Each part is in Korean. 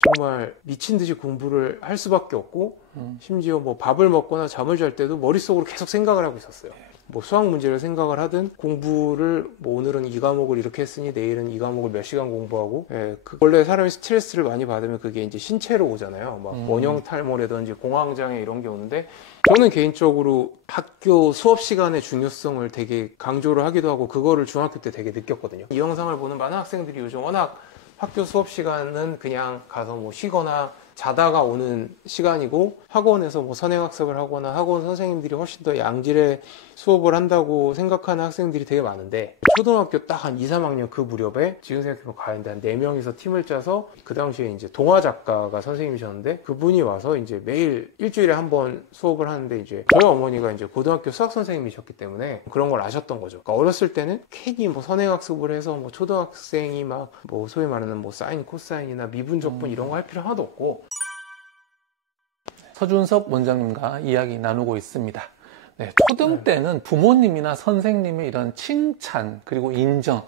정말 미친 듯이 공부를 할 수밖에 없고 심지어 뭐 밥을 먹거나 잠을 잘 때도 머릿속으로 계속 생각을 하고 있었어요. 뭐 수학 문제를 생각을 하든 공부를 뭐 오늘은 이 과목을 이렇게 했으니 내일은 이 과목을 몇 시간 공부하고 원래 사람이 스트레스를 많이 받으면 그게 이제 신체로 오잖아요. 막 원형 탈모라든지 공황장애 이런 게 오는데 저는 개인적으로 학교 수업 시간의 중요성을 되게 강조를 하기도 하고 그거를 중학교 때 되게 느꼈거든요. 이 영상을 보는 많은 학생들이 요즘 워낙 학교 수업 시간은 그냥 가서 뭐 쉬거나 자다가 오는 시간이고 학원에서 뭐 선행학습을 하거나 학원 선생님들이 훨씬 더 양질의 수업을 한다고 생각하는 학생들이 되게 많은데 초등학교 딱 한 2, 3학년 그 무렵에 지금 생각해보면 가는데 한 4명이서 팀을 짜서 그 당시에 이제 동화 작가가 선생님이셨는데 그분이 와서 이제 매일 일주일에 한 번 수업을 하는데 이제 저희 어머니가 이제 고등학교 수학 선생님이셨기 때문에 그런 걸 아셨던 거죠. 그러니까 어렸을 때는 괜히 뭐 선행학습을 해서 뭐 초등학생이 막 뭐 소위 말하는 뭐 사인, 코사인이나 미분, 적분 이런 거 할 필요 하나도 없고 서준섭 원장님과 이야기 나누고 있습니다. 네, 초등 때는 부모님이나 선생님의 이런 칭찬 그리고 인정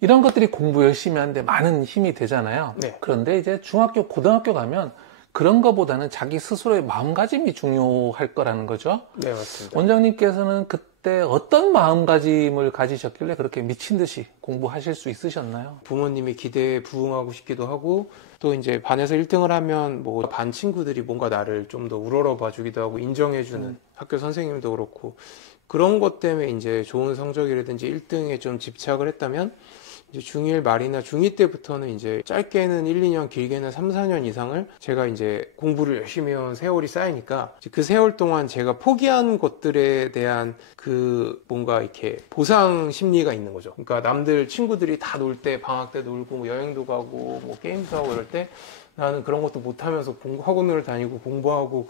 이런 것들이 공부 열심히 하는데 많은 힘이 되잖아요. 네. 그런데 이제 중학교, 고등학교 가면 그런 것보다는 자기 스스로의 마음가짐이 중요할 거라는 거죠. 네, 맞습니다. 원장님께서는 그때 어떤 마음가짐을 가지셨길래 그렇게 미친 듯이 공부하실 수 있으셨나요? 부모님의 기대에 부응하고 싶기도 하고 또 이제 반에서 1등을 하면 뭐 반 친구들이 뭔가 나를 좀 더 우러러 봐주기도 하고 인정해주는 학교 선생님도 그렇고 그런 것 때문에 이제 좋은 성적이라든지 1등에 좀 집착을 했다면 이제 중1 말이나 중2 때부터는 이제 짧게는 1, 2년, 길게는 3, 4년 이상을 제가 이제 공부를 열심히 해온 세월이 쌓이니까 그 세월 동안 제가 포기한 것들에 대한 그 뭔가 이렇게 보상 심리가 있는 거죠. 그러니까 남들 친구들이 다 놀 때 방학 때 놀고 뭐 여행도 가고 뭐 게임도 하고 이럴 때 나는 그런 것도 못하면서 학원을 다니고 공부하고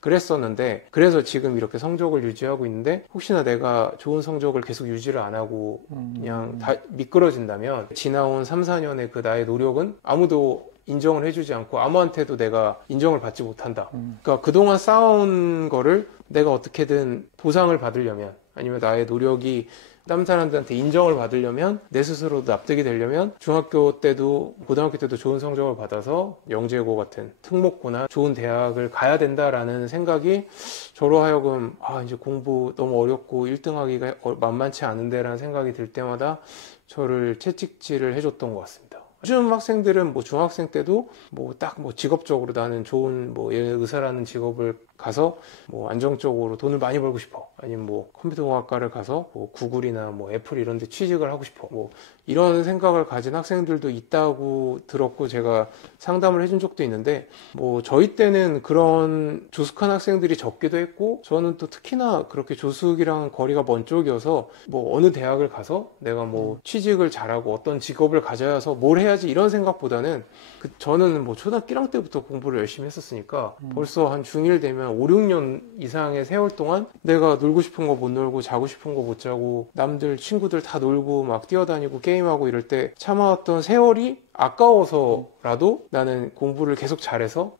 그랬었는데 그래서 지금 이렇게 성적을 유지하고 있는데 혹시나 내가 좋은 성적을 계속 유지를 안 하고 그냥 다 미끄러진다면 지나온 3, 4년의 그 나의 노력은 아무도 인정을 해주지 않고 아무한테도 내가 인정을 받지 못한다. 그러니까 그동안 쌓아온 거를 내가 어떻게든 보상을 받으려면 아니면 나의 노력이 다른 사람들한테 인정을 받으려면 내 스스로도 납득이 되려면 중학교 때도 고등학교 때도 좋은 성적을 받아서 영재고 같은 특목고나 좋은 대학을 가야 된다라는 생각이 저로 하여금 이제 공부 너무 어렵고 1등하기가 만만치 않은데라는 생각이 들 때마다 저를 채찍질을 해줬던 것 같습니다. 요즘 학생들은 뭐 중학생 때도 뭐 딱 뭐 직업적으로 나는 좋은 뭐 의사라는 직업을 가서 뭐 안정적으로 돈을 많이 벌고 싶어. 아니면 뭐 컴퓨터공학과를 가서 뭐 구글이나 뭐 애플 이런 데 취직을 하고 싶어. 뭐 이런 생각을 가진 학생들도 있다고 들었고 제가 상담을 해준 적도 있는데 뭐 저희 때는 그런 조숙한 학생들이 적기도 했고 저는 또 특히나 그렇게 조숙이랑 거리가 먼 쪽이어서 뭐 어느 대학을 가서 내가 뭐 취직을 잘하고 어떤 직업을 가져야 해서 뭘 해야지 이런 생각보다는 저는 뭐 초등학교 1학년 때부터 공부를 열심히 했었으니까 벌써 한 중1 되면 5, 6년 이상의 세월 동안 내가 놀고 싶은 거 못 놀고 자고 싶은 거 못 자고 남들 친구들 다 놀고 막 뛰어다니고 게임하고 이럴 때 참아왔던 세월이 아까워서라도 나는 공부를 계속 잘해서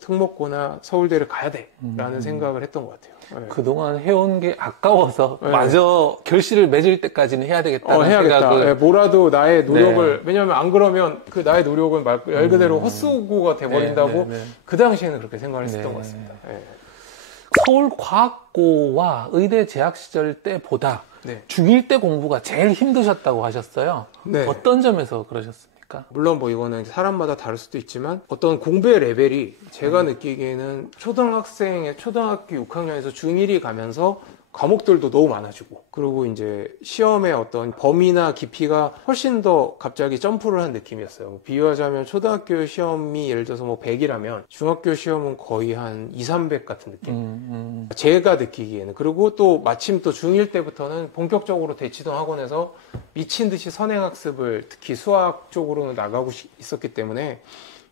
특목고나 서울대를 가야 돼 라는 생각을 했던 것 같아요. 네. 그동안 해온 게 아까워서 마저 결실을 맺을 때까지는 해야 되겠다는 해야겠다. 생각을 네, 뭐라도 나의 노력을 왜냐하면 안 그러면 그 나의 노력은 말 그대로 헛수고가 돼버린다고 그 당시에는 그렇게 생각을 했었던 것 같습니다. 네. 서울과학고와 의대 재학 시절 때보다 중1 때 공부가 제일 힘드셨다고 하셨어요. 네. 어떤 점에서 그러셨습니까? 물론 뭐 이거는 사람마다 다를 수도 있지만 어떤 공부의 레벨이 제가 느끼기에는 초등학교 6학년에서 중1이 가면서 과목들도 너무 많아지고 그리고 이제 시험의 어떤 범위나 깊이가 훨씬 더 갑자기 점프를 한 느낌이었어요. 비유하자면 초등학교 시험이 예를 들어서 뭐 100이라면 중학교 시험은 거의 한 2, 300 같은 느낌. 제가 느끼기에는. 그리고 또 마침 또 중1 때부터는 본격적으로 대치동 학원에서 미친 듯이 선행학습을 특히 수학 쪽으로는 나가고 있었기 때문에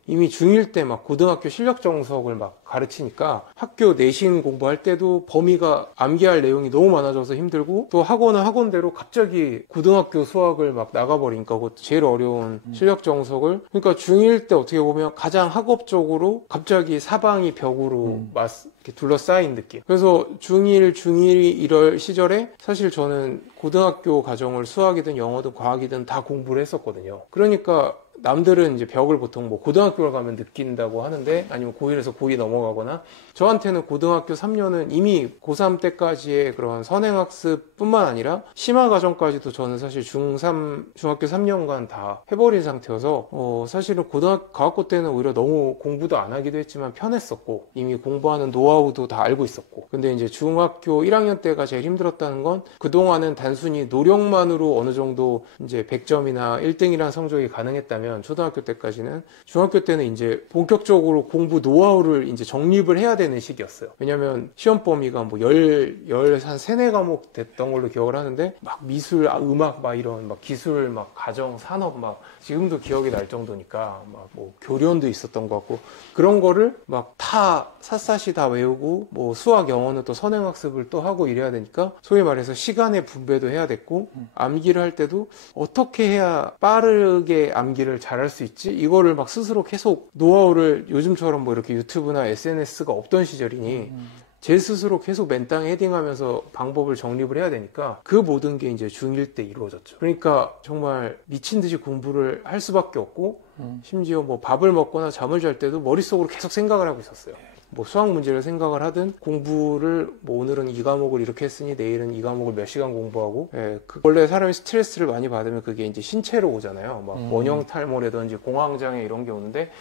이미 중1 때 막 고등학교 실력 정석을 막 가르치니까 학교 내신 공부할 때도 범위가 암기할 내용이 너무 많아져서 힘들고 또 학원은 학원대로 갑자기 고등학교 수학을 막 나가버리니까 그것도 제일 어려운 실력 정석을 그러니까 중1 때 어떻게 보면 가장 학업적으로 갑자기 사방이 벽으로 이렇게 둘러싸인 느낌. 그래서 중1, 중2 이럴 시절에 사실 저는 고등학교 과정을 수학이든 영어든 과학이든 다 공부를 했었거든요. 그러니까 남들은 이제 벽을 보통 뭐 고등학교를 가면 느낀다고 하는데, 아니면 고1에서 고2 넘어가거나, 저한테는 고등학교 3년은 이미 고3 때까지의 그런 선행학습뿐만 아니라 심화 과정까지도 저는 사실 중학교 3년간 다 해버린 상태여서 사실은 과학고 때는 오히려 너무 공부도 안 하기도 했지만 편했었고, 이미 공부하는 노하우도 다 알고 있었고. 근데 이제 중학교 1학년 때가 제일 힘들었다는 건, 그동안은 단순히 노력만으로 어느 정도 이제 100점이나 1등이라는 성적이 가능했다면, 초등학교 때까지는, 중학교 때는 이제 본격적으로 공부 노하우를 이제 정립을 해야 되는 시기였어요. 왜냐면 시험 범위가 뭐 한 3, 4과목 됐던 걸로 기억을 하는데, 막 미술, 음악, 막 이런 막 기술, 막 가정, 산업, 막 지금도 기억이 날 정도니까, 막 뭐 교련도 있었던 것 같고, 그런 거를 막 다 샅샅이 다 외우고, 뭐 수학, 영어는 또 선행학습을 또 하고 이래야 되니까, 소위 말해서 시간의 분배도 해야 됐고, 암기를 할 때도 어떻게 해야 빠르게 암기를 잘할 수 있지? 이거를 막 스스로 계속 노하우를, 요즘처럼 뭐 이렇게 유튜브나 SNS가 없던 시절이니 제 스스로 계속 맨땅에 헤딩하면서 방법을 정립을 해야 되니까, 그 모든 게 이제 중1 때 이루어졌죠. 그러니까 정말 미친 듯이 공부를 할 수밖에 없고, 심지어 뭐 밥을 먹거나 잠을 잘 때도 머릿속으로 계속 생각을 하고 있었어요. 뭐 수학 문제를 생각을 하든, 공부를 뭐 오늘은 이 과목을 이렇게 했으니 내일은 이 과목을 몇 시간 공부하고, 원래 사람이 스트레스를 많이 받으면 그게 이제 신체로 오잖아요. 막 원형 탈모라든지 공황장애 이런 게 오는데,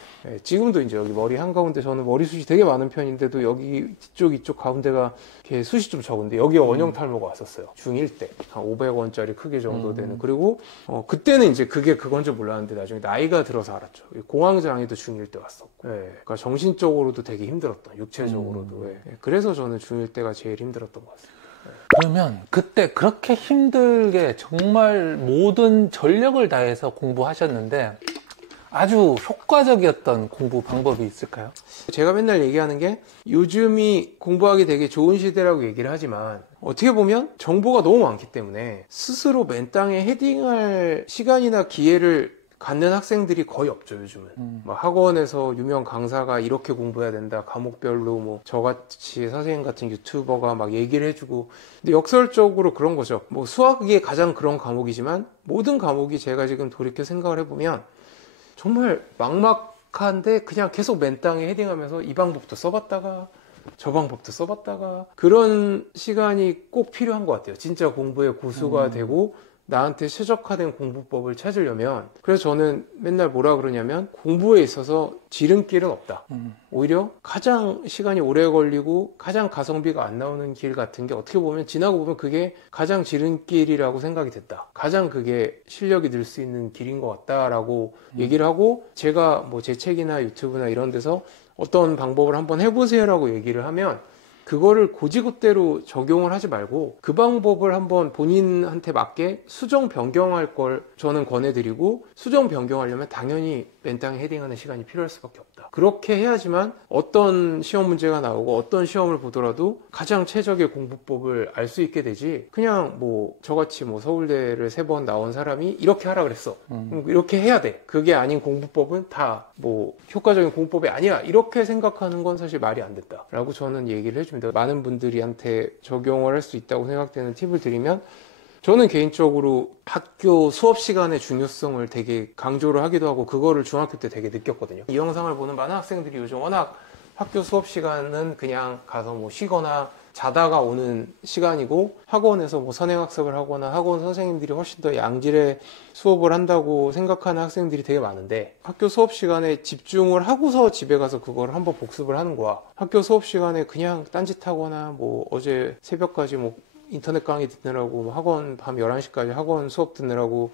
지금도 이제 여기 머리 한가운데, 저는 머리숱이 되게 많은 편인데도 여기 뒤쪽 이쪽 가운데가 이렇게 숱이 좀 적은데, 여기에 원형 탈모가 왔었어요. 중1 때. 한 500원짜리 크기 정도 되는. 그리고 그때는 이제 그게 그건 줄 몰랐는데, 나중에 나이가 들어서 알았죠. 공황장애도 중1 때 왔었고, 그러니까 정신적으로도 되게 힘들었던, 육체적으로도. 그래서 저는 중1 때가 제일 힘들었던 것 같습니다. 그러면 그때 그렇게 힘들게 정말 모든 전력을 다해서 공부하셨는데, 아주 효과적이었던 공부 방법이 있을까요? 제가 맨날 얘기하는 게, 요즘이 공부하기 되게 좋은 시대라고 얘기를 하지만, 어떻게 보면 정보가 너무 많기 때문에 스스로 맨땅에 헤딩할 시간이나 기회를 갖는 학생들이 거의 없죠, 요즘은. 막 학원에서 유명 강사가 이렇게 공부해야 된다, 과목별로 뭐 저같이 선생님 같은 유튜버가 막 얘기를 해주고. 근데 역설적으로 그런 거죠. 뭐 수학이 가장 그런 과목이지만, 모든 과목이 제가 지금 돌이켜 생각을 해보면 정말 막막한데 그냥 계속 맨땅에 헤딩하면서 이 방법도 써봤다가 저 방법도 써봤다가, 그런 시간이 꼭 필요한 것 같아요. 진짜 공부에 고수가 되고 나한테 최적화된 공부법을 찾으려면. 그래서 저는 맨날 뭐라 그러냐면, 공부에 있어서 지름길은 없다. 오히려 가장 시간이 오래 걸리고 가장 가성비가 안 나오는 길 같은 게, 어떻게 보면 지나고 보면 그게 가장 지름길이라고 생각이 됐다. 가장 그게 실력이 늘 수 있는 길인 것 같다라고 얘기를 하고, 제가 뭐 제 책이나 유튜브나 이런 데서 어떤 방법을 한번 해보세요라고 얘기를 하면, 그거를 고지고대로 적용을 하지 말고 그 방법을 한번 본인한테 맞게 수정 변경할 걸 저는 권해드리고, 수정 변경하려면 당연히 맨땅에 헤딩하는 시간이 필요할 수밖에 없다. 그렇게 해야지만 어떤 시험 문제가 나오고 어떤 시험을 보더라도 가장 최적의 공부법을 알 수 있게 되지, 그냥 뭐 저같이 뭐 서울대를 3번 나온 사람이 이렇게 하라 그랬어, 이렇게 해야 돼, 그게 아닌 공부법은 다 뭐 효과적인 공부법이 아니야, 이렇게 생각하는 건 사실 말이 안 됐다 라고 저는 얘기를 해줍니다. 많은 분들이한테 적용을 할 수 있다고 생각되는 팁을 드리면, 저는 개인적으로 학교 수업 시간의 중요성을 되게 강조를 하기도 하고, 그거를 중학교 때 되게 느꼈거든요. 이 영상을 보는 많은 학생들이 요즘 워낙 학교 수업 시간은 그냥 가서 뭐 쉬거나 자다가 오는 시간이고, 학원에서 뭐 선행학습을 하거나 학원 선생님들이 훨씬 더 양질의 수업을 한다고 생각하는 학생들이 되게 많은데, 학교 수업 시간에 집중을 하고서 집에 가서 그걸 한번 복습을 하는 거야, 학교 수업 시간에 그냥 딴짓하거나 뭐 어제 새벽까지 뭐 인터넷 강의 듣느라고, 학원 밤 11시까지 학원 수업 듣느라고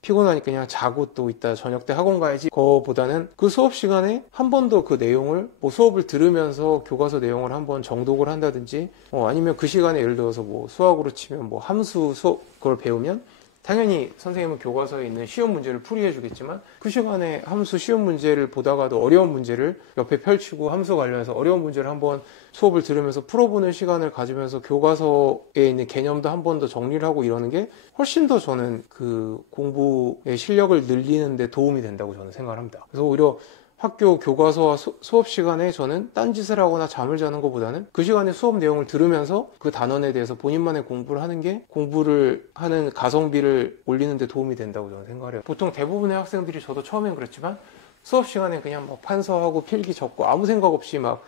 피곤하니까 그냥 자고 또 이따 저녁 때 학원 가야지, 그거보다는 그 수업 시간에 한 번 더 그 내용을, 뭐 수업을 들으면서 교과서 내용을 한번 정독을 한다든지, 아니면 그 시간에 예를 들어서 뭐 수학으로 치면 뭐 함수 수업 그걸 배우면, 당연히 선생님은 교과서에 있는 시험 문제를 풀이해 주겠지만, 그 시간에 함수 시험 문제를 보다가도 어려운 문제를 옆에 펼치고 함수 관련해서 어려운 문제를 한번 수업을 들으면서 풀어보는 시간을 가지면서 교과서에 있는 개념도 한 번 더 정리를 하고, 이러는 게 훨씬 더 저는 그 공부의 실력을 늘리는 데 도움이 된다고 저는 생각을 합니다. 그래서 오히려 학교 교과서와 수업 시간에 저는 딴짓을 하거나 잠을 자는 것보다는 그 시간에 수업 내용을 들으면서 그 단원에 대해서 본인만의 공부를 하는 게 공부를 하는 가성비를 올리는 데 도움이 된다고 저는 생각을 해요. 보통 대부분의 학생들이, 저도 처음엔 그랬지만 수업 시간에 그냥 막 판서하고 필기 적고 아무 생각 없이 막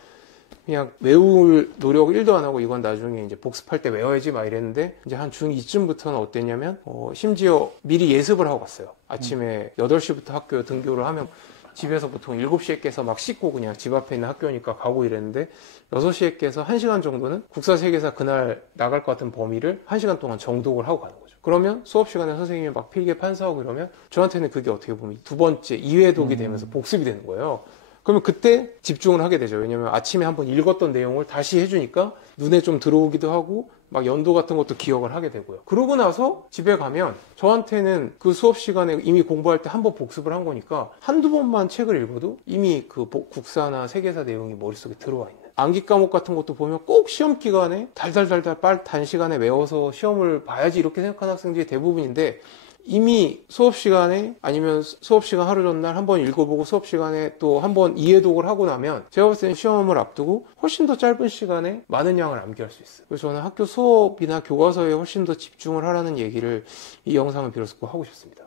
그냥 외울 노력 1도 안 하고 이건 나중에 이제 복습할 때 외워야지 막 이랬는데, 이제 한 중2쯤부터는 어땠냐면 심지어 미리 예습을 하고 갔어요. 아침에 8시부터 학교 등교를 하면 집에서 보통 7시에 깨서 막 씻고 그냥 집 앞에 있는 학교니까 가고 이랬는데, 6시에 깨서 1시간 정도는 국사 세계사 그날 나갈 것 같은 범위를 1시간 동안 정독을 하고 가는 거죠. 그러면 수업 시간에 선생님이 막 필기에 판서하고 이러면 저한테는 그게 어떻게 보면 두 번째 2회독이 되면서 복습이 되는 거예요. 그러면 그때 집중을 하게 되죠. 왜냐면 아침에 한번 읽었던 내용을 다시 해주니까 눈에 좀 들어오기도 하고 막 연도 같은 것도 기억을 하게 되고요. 그러고 나서 집에 가면 저한테는 그 수업 시간에 이미 공부할 때 한번 복습을 한 거니까 한두 번만 책을 읽어도 이미 그 국사나 세계사 내용이 머릿속에 들어와 있는, 암기 과목 같은 것도 보면 꼭 시험 기간에 달달달달 단시간에 외워서 시험을 봐야지 이렇게 생각하는 학생들이 대부분인데, 이미 수업 시간에 아니면 수업 시간 하루 전날 한번 읽어보고 수업 시간에 또 한번 이해독을 하고 나면 제가 봤을 때는 시험을 앞두고 훨씬 더 짧은 시간에 많은 양을 암기할 수 있어요. 그래서 저는 학교 수업이나 교과서에 훨씬 더 집중을 하라는 얘기를 이 영상을 빌어서 꼭 하고 싶습니다.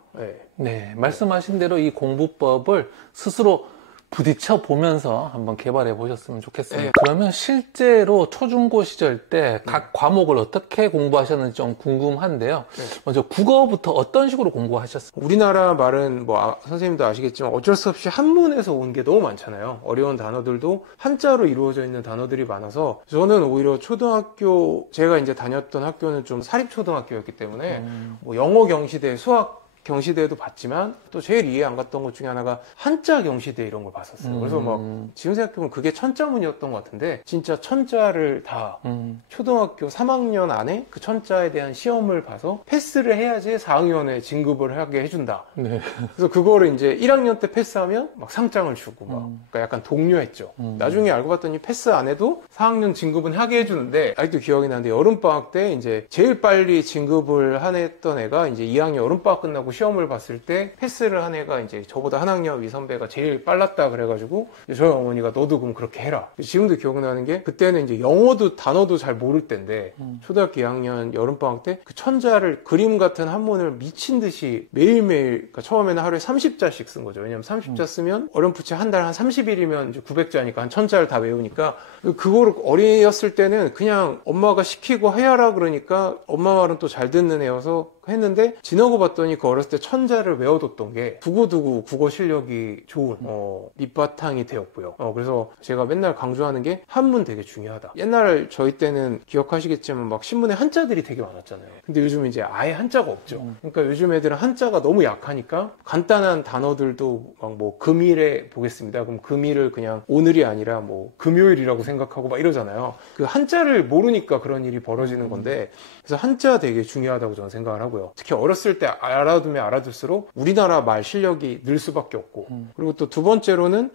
네, 말씀하신 대로 이 공부법을 스스로 부딪혀 보면서 한번 개발해 보셨으면 좋겠습니다. 그러면 실제로 초중고 시절 때 각 과목을 어떻게 공부하셨는지 좀 궁금한데요. 먼저 국어부터 어떤 식으로 공부하셨어요? 우리나라 말은 뭐 선생님도 아시겠지만 어쩔 수 없이 한문에서 온 게 너무 많잖아요. 어려운 단어들도 한자로 이루어져 있는 단어들이 많아서 저는 오히려 초등학교, 제가 이제 다녔던 학교는 좀 사립초등학교였기 때문에 뭐 영어 경시대, 수학 경시대도 봤지만 또 제일 이해 안 갔던 것 중에 하나가 한자 경시대 이런 걸 봤었어요. 그래서 막 지금 생각해보면 그게 천자문이었던 것 같은데, 진짜 천자를 다 초등학교 3학년 안에 그 천자에 대한 시험을 봐서 패스를 해야지 4학년에 진급을 하게 해준다. 네. 그래서 그거를 이제 1학년 때 패스하면 막 상장을 주고 막 그러니까 약간 독려했죠. 나중에 알고 봤더니 패스 안 해도 4학년 진급은 하게 해주는데, 아직도 기억이 나는데 여름방학 때 이제 제일 빨리 진급을 했던 애가 이제 2학년 여름방학 끝나고 시험을 봤을 때 패스를 한 애가 이제 저보다 한 학년 위 선배가 제일 빨랐다 그래가지고 저희 어머니가 너도 그럼 그렇게 해라. 지금도 기억나는 게, 그때는 이제 영어도 단어도 잘 모를 때인데 초등학교 2학년 여름방학 때 그 천자를 그림 같은 한문을 미친 듯이 매일매일, 그러니까 처음에는 하루에 30자씩 쓴 거죠. 왜냐면 30자 쓰면 어렴풋이 한 달 한 30일이면 이제 900자니까 한 1000자를 다 외우니까, 그거를 어린이였을 때는 그냥 엄마가 시키고 해야라 그러니까 엄마 말은 또 잘 듣는 애여서 했는데, 지나고 봤더니 그 어렸을 때 천자를 외워뒀던 게 두고두고 국어 실력이 좋은 밑바탕이 되었고요. 그래서 제가 맨날 강조하는 게 한문 되게 중요하다. 옛날 저희 때는 기억하시겠지만 막 신문에 한자들이 되게 많았잖아요. 근데 요즘 이제 아예 한자가 없죠. 그러니까 요즘 애들은 한자가 너무 약하니까 간단한 단어들도 막 뭐 금일에 보겠습니다. 그럼 금일을 그냥 오늘이 아니라 뭐 금요일이라고 생각하고 막 이러잖아요. 그 한자를 모르니까 그런 일이 벌어지는 건데, 그래서 한자 되게 중요하다고 저는 생각을 하고요. 특히 어렸을 때 알아두면 알아둘수록 우리나라 말 실력이 늘 수밖에 없고, 그리고 또 두 번째로는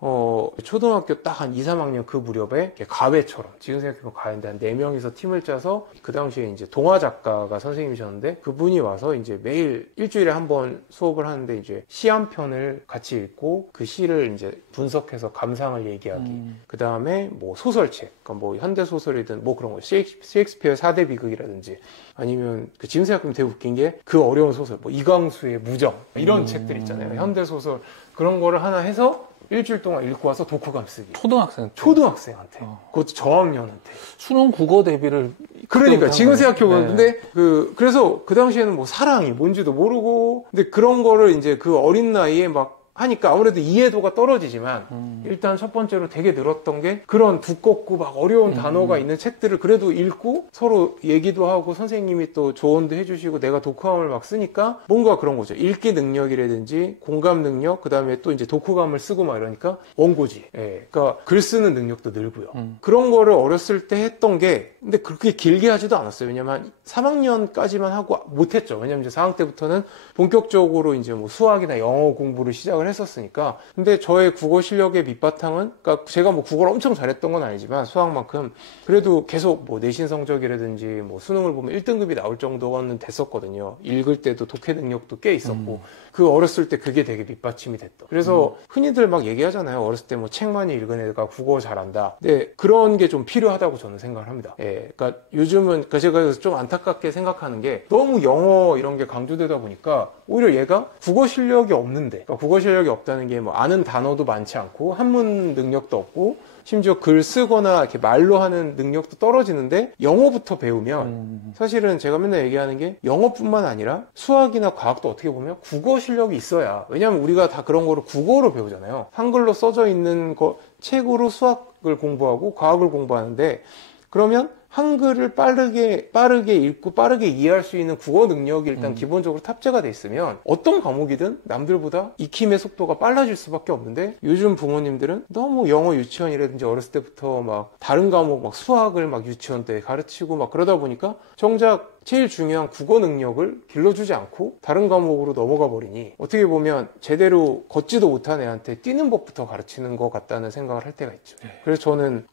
초등학교 딱 한 2, 3학년 그 무렵에 가회처럼, 지금 생각해보면 가회인데 한 4명이서 팀을 짜서, 그 당시에 이제 동화 작가가 선생님이셨는데 그분이 와서 이제 매일 일주일에 한 번 수업을 하는데, 이제 시 한 편을 같이 읽고 그 시를 이제 분석해서 감상을 얘기하기, 그 다음에 뭐 소설책, 그러니까 뭐 현대 소설이든 뭐 그런 거, 셰익스피어 4대 비극이라든지, 아니면 그 지금 생각하면 되게 웃긴 게 그 어려운 소설, 뭐 이광수의 무정 이런 책들 있잖아요. 현대 소설, 그런 거를 하나 해서 일주일 동안 읽고 와서 독후감 쓰기. 초등학생한테. 그것도 저학년한테. 수능 국어 대비를. 그러니까 지금 생각해보면, 네. 근데 그래서 그 당시에는 뭐 사랑이 뭔지도 모르고, 근데 그런 거를 이제 그 어린 나이에 막 하니까 아무래도 이해도가 떨어지지만, 일단 첫 번째로 되게 늘었던 게 그런 두껍고 막 어려운 단어가 있는 책들을 그래도 읽고 서로 얘기도 하고 선생님이 또 조언도 해주시고 내가 독후감을 막 쓰니까 뭔가 그런 거죠. 읽기 능력이라든지 공감 능력, 그 다음에 또 이제 독후감을 쓰고 막 이러니까 원고지. 그러니까 글 쓰는 능력도 늘고요. 그런 거를 어렸을 때 했던 게, 근데 그렇게 길게 하지도 않았어요. 왜냐면 3학년까지만 하고 못했죠. 왜냐면 이제 4학년 때부터는 본격적으로 이제 뭐 수학이나 영어 공부를 시작을 했었으니까. 근데 저의 국어 실력의 밑바탕은, 그러니까 제가 뭐 국어를 엄청 잘했던 건 아니지만 수학만큼 그래도 계속 뭐 내신 성적이라든지 뭐 수능을 보면 1등급이 나올 정도는 됐었거든요. 읽을 때도 독해 능력도 꽤 있었고 그 어렸을 때 그게 되게 밑받침이 됐던. 그래서 흔히들 막 얘기하잖아요. 어렸을 때 뭐 책 많이 읽은 애가 국어 잘한다. 근데 그런 게 좀 필요하다고 저는 생각을 합니다. 예, 그러니까 요즘은 그러니까 제가 좀 안타깝게 생각하는 게 너무 영어 이런 게 강조되다 보니까 오히려 얘가 국어 실력이 없는데, 그러니까 국어 실력이 없다는 게 뭐 아는 단어도 많지 않고 한문 능력도 없고 심지어 글 쓰거나 이렇게 말로 하는 능력도 떨어지는데 영어부터 배우면 사실은 제가 맨날 얘기하는 게 영어뿐만 아니라 수학이나 과학도 어떻게 보면 국어 실력이 있어야, 왜냐하면 우리가 다 그런 거를 국어로 배우잖아요. 한글로 써져 있는 거 책으로 수학을 공부하고 과학을 공부하는데, 그러면 한글을 빠르게 읽고 빠르게 이해할 수 있는 국어 능력이 일단 기본적으로 탑재가 돼 있으면 어떤 과목이든 남들보다 익힘의 속도가 빨라질 수밖에 없는데, 요즘 부모님들은 너무 영어 유치원이라든지 어렸을 때부터 막 다른 과목 막 수학을 막 유치원 때 가르치고 막 그러다 보니까 정작 제일 중요한 국어 능력을 길러주지 않고 다른 과목으로 넘어가 버리니 어떻게 보면 제대로 걷지도 못한 애한테 뛰는 법부터 가르치는 것 같다는 생각을 할 때가 있죠. 그래서 저는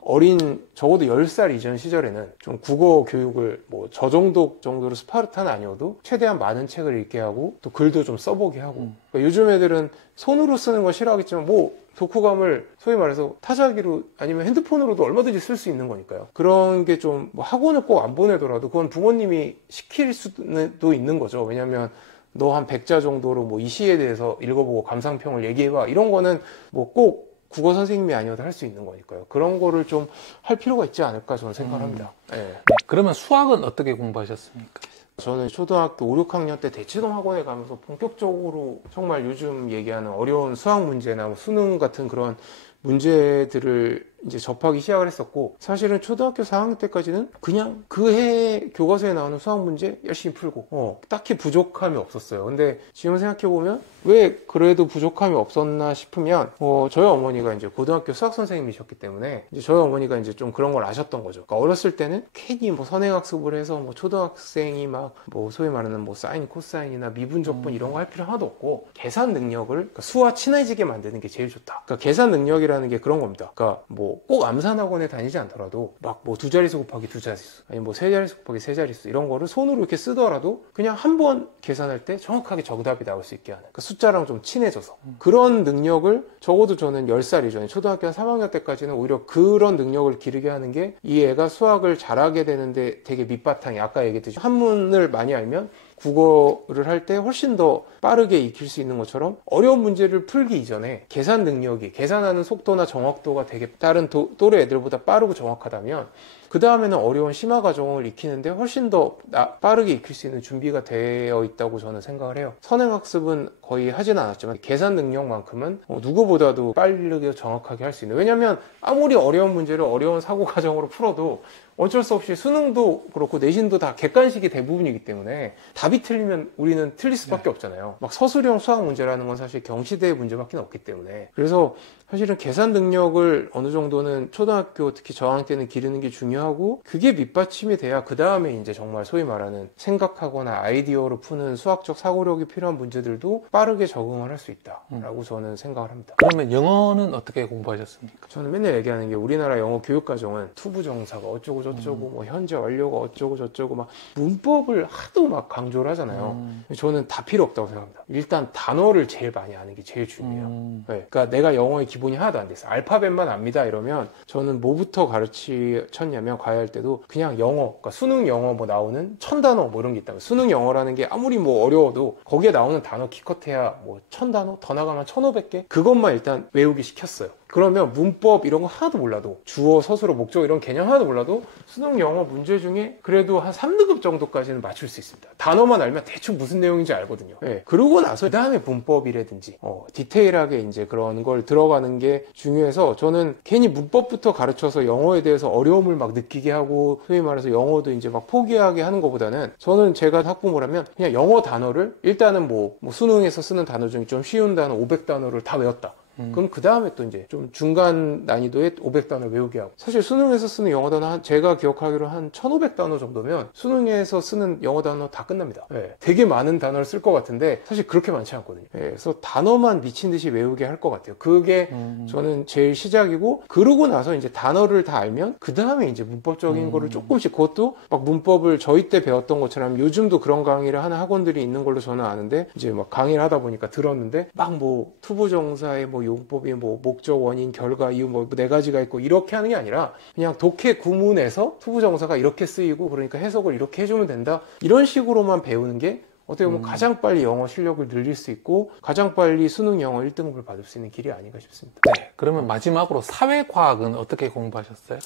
적어도 10살 이전 시절에는 좀 국어 교육을 뭐 저 정도로 스파르타는 아니어도 최대한 많은 책을 읽게 하고 또 글도 좀 써보게 하고. 그러니까 요즘 애들은 손으로 쓰는 거 싫어하겠지만 뭐 독후감을 소위 말해서 타자기로 아니면 핸드폰으로도 얼마든지 쓸 수 있는 거니까요. 그런 게 좀 뭐 학원을 꼭 안 보내더라도 그건 부모님이 시킬 수도 있는 거죠. 왜냐면 너 한 100자 정도로 뭐 이 시에 대해서 읽어보고 감상평을 얘기해봐. 이런 거는 뭐 꼭 국어 선생님이 아니어도 할 수 있는 거니까요. 그런 거를 좀 할 필요가 있지 않을까 저는 생각합니다. 네. 그러면 수학은 어떻게 공부하셨습니까? 저는 초등학교 5, 6학년 때 대치동 학원에 가면서 본격적으로 정말 요즘 얘기하는 어려운 수학 문제나 뭐 수능 같은 그런 문제들을 이제 접하기 시작을 했었고, 사실은 초등학교 4학년 때까지는 그냥 그 해 교과서에 나오는 수학 문제 열심히 풀고 딱히 부족함이 없었어요. 근데 지금 생각해보면 왜 그래도 부족함이 없었나 싶으면 저희 어머니가 이제 고등학교 수학 선생님이셨기 때문에 이제 저희 어머니가 이제 좀 그런 걸 아셨던 거죠. 그러니까 어렸을 때는 괜히 뭐 선행학습을 해서 뭐 초등학생이 막 뭐 소위 말하는 뭐 사인, 코사인이나 미분적분 이런 거 할 필요 하나도 없고 계산 능력을, 그러니까 수와 친해지게 만드는 게 제일 좋다. 그러니까 계산 능력이라는 게 그런 겁니다. 그러니까 뭐 꼭 암산학원에 다니지 않더라도 막 뭐 두 자릿수 곱하기 두 자릿수, 아니 뭐 세 자릿수 곱하기 세 자릿수 이런 거를 손으로 이렇게 쓰더라도 그냥 한 번 계산할 때 정확하게 정답이 나올 수 있게 하는, 그러니까 숫자랑 좀 친해져서 그런 능력을 적어도 저는 10살 이전에 초등학교 한 3학년 때까지는 오히려 그런 능력을 기르게 하는 게 이 애가 수학을 잘하게 되는데 되게 밑바탕이, 아까 얘기했듯이 한문을 많이 알면 국어를 할 때 훨씬 더 빠르게 익힐 수 있는 것처럼 어려운 문제를 풀기 이전에 계산 능력이, 계산하는 속도나 정확도가 되게 다른 또래 애들보다 빠르고 정확하다면 그 다음에는 어려운 심화 과정을 익히는데 훨씬 더 빠르게 익힐 수 있는 준비가 되어 있다고 저는 생각을 해요. 선행학습은 거의 하진 않았지만 계산 능력만큼은 누구보다도 빠르게 정확하게 할 수 있는, 왜냐면 아무리 어려운 문제를 어려운 사고 과정으로 풀어도 어쩔 수 없이 수능도 그렇고 내신도 다 객관식이 대부분이기 때문에 답이 틀리면 우리는 틀릴 수밖에 없잖아요. 막 서술형 수학 문제라는 건 사실 경시대의 문제밖에 없기 때문에. 그래서 사실은 계산 능력을 어느 정도는 초등학교 특히 저학년 때는 기르는 게 중요하고, 그게 밑받침이 돼야 그 다음에 이제 정말 소위 말하는 생각하거나 아이디어로 푸는 수학적 사고력이 필요한 문제들도 빠르게 적응을 할 수 있다라고 저는 생각을 합니다. 그러면 영어는 어떻게 공부하셨습니까? 저는 맨날 얘기하는 게 우리나라 영어 교육과정은 투부정사가 어쩌고 저쩌고 뭐 현재 완료가 어쩌고 저쩌고 막 문법을 하도 막 강조를 하잖아요. 저는 다 필요 없다고 생각합니다. 일단 단어를 제일 많이 아는 게 제일 중요해요. 네. 그러니까 내가 영어의 기본이 하나도 안 됐어요. 알파벳만 압니다 이러면 저는 뭐부터 가르쳤냐면 과외할 때도 그냥 영어, 그러니까 수능 영어 뭐 나오는 1000단어 뭐 이런 게 있다면, 수능 영어라는 게 아무리 뭐 어려워도 거기에 나오는 단어 기껏해야 뭐 1000단어, 더 나가면 1500개, 그것만 일단 외우기 시켰어요. 그러면 문법 이런 거 하나도 몰라도, 주어, 서술어, 목적 이런 개념 하나도 몰라도 수능 영어 문제 중에 그래도 한 3등급 정도까지는 맞출 수 있습니다. 단어만 알면 대충 무슨 내용인지 알거든요. 네. 그러고 나서 그 다음에 문법이라든지 디테일하게 이제 그런 걸 들어가는 게 중요해서, 저는 괜히 문법부터 가르쳐서 영어에 대해서 어려움을 막 느끼게 하고 소위 말해서 영어도 이제 막 포기하게 하는 것보다는, 저는 제가 학부모를 하면 그냥 영어 단어를 일단은 뭐 수능에서 쓰는 단어 중에 좀 쉬운 단어 500단어를 다 외웠다. 그럼 그 다음에 또 이제 좀 중간 난이도의 500단어 외우게 하고. 사실 수능에서 쓰는 영어 단어 제가 기억하기로 한 1500단어 정도면 수능에서 쓰는 영어 단어 다 끝납니다. 예, 되게 많은 단어를 쓸 것 같은데 사실 그렇게 많지 않거든요. 예, 그래서 단어만 미친 듯이 외우게 할 것 같아요. 그게 저는 제일 시작이고, 그러고 나서 이제 단어를 다 알면 그 다음에 이제 문법적인 거를 조금씩, 그것도 막 문법을 저희 때 배웠던 것처럼 요즘도 그런 강의를 하는 학원들이 있는 걸로 저는 아는데, 이제 막 강의를 하다 보니까 들었는데 막 뭐 투부정사의 뭐 용법이 뭐 목적, 원인, 결과, 이유 뭐 네 가지가 있고 이렇게 하는 게 아니라 그냥 독해 구문에서 투부정사가 이렇게 쓰이고 그러니까 해석을 이렇게 해주면 된다, 이런 식으로만 배우는 게 어떻게 보면 가장 빨리 영어 실력을 늘릴 수 있고 가장 빨리 수능 영어 1등급을 받을 수 있는 길이 아닌가 싶습니다. 네. 그러면 마지막으로 사회과학은 어떻게 공부하셨어요?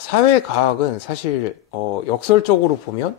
사회과학은 사실 역설적으로 보면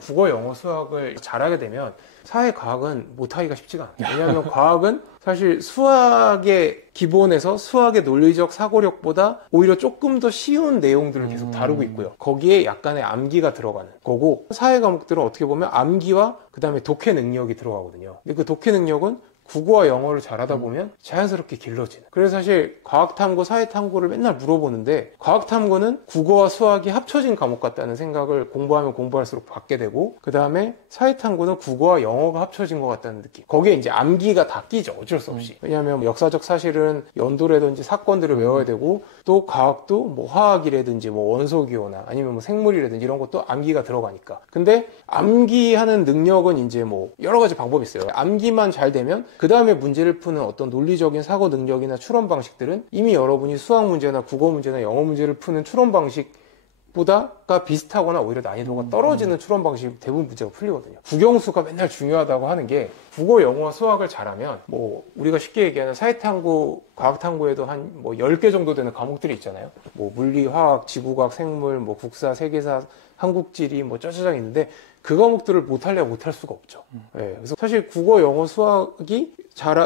국어, 영어, 수학을 잘하게 되면 사회과학은 못하기가 쉽지가 않아요. 왜냐하면 과학은 사실 수학의 기본에서 수학의 논리적 사고력보다 오히려 조금 더 쉬운 내용들을 계속 다루고 있고요. 거기에 약간의 암기가 들어가는 거고, 사회 과목들은 어떻게 보면 암기와 그 다음에 독해 능력이 들어가거든요. 근데 그 독해 능력은 국어와 영어를 잘하다 보면 자연스럽게 길러지는. 그래서 사실 과학탐구, 사회탐구를 맨날 물어보는데, 과학탐구는 국어와 수학이 합쳐진 과목 같다는 생각을 공부하면 공부할수록 받게 되고, 그 다음에 사회탐구는 국어와 영어가 합쳐진 것 같다는 느낌. 거기에 이제 암기가 다 끼죠. 어쩔 수 없이. 왜냐하면 역사적 사실은 연도라든지 사건들을 외워야 되고, 또 과학도 뭐 화학이라든지 뭐 원소기호나 아니면 뭐 생물이라든지 이런 것도 암기가 들어가니까. 근데 암기하는 능력은 이제 뭐 여러 가지 방법이 있어요. 암기만 잘 되면 그 다음에 문제를 푸는 어떤 논리적인 사고 능력이나 추론 방식들은 이미 여러분이 수학 문제나 국어 문제나 영어 문제를 푸는 추론 방식보다가 비슷하거나 오히려 난이도가 떨어지는 추론 방식, 대부분 문제가 풀리거든요. 국영수가 맨날 중요하다고 하는 게, 국어, 영어와 수학을 잘하면 뭐 우리가 쉽게 얘기하는 사회탐구, 과학탐구에도 한 뭐 10개 정도 되는 과목들이 있잖아요. 뭐 물리, 화학, 지구과학, 생물, 뭐 국사, 세계사, 한국지리 뭐 짜자장 있는데 그 과목들을 못하려 못할 수가 없죠. 네, 그래서 사실 국어, 영어, 수학이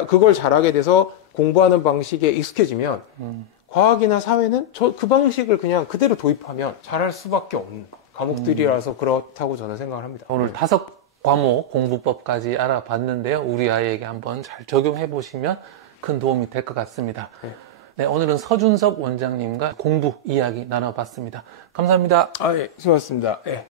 그걸 잘하게 돼서 공부하는 방식에 익숙해지면 과학이나 사회는 그 방식을 그냥 그대로 도입하면 잘할 수밖에 없는 과목들이라서 그렇다고 저는 생각을 합니다. 오늘 5과목 공부법까지 알아봤는데요. 우리 아이에게 한번 잘 적용해 보시면 큰 도움이 될 것 같습니다. 네, 오늘은 서준섭 원장님과 공부 이야기 나눠봤습니다. 감사합니다. 예, 수고하셨습니다. 예.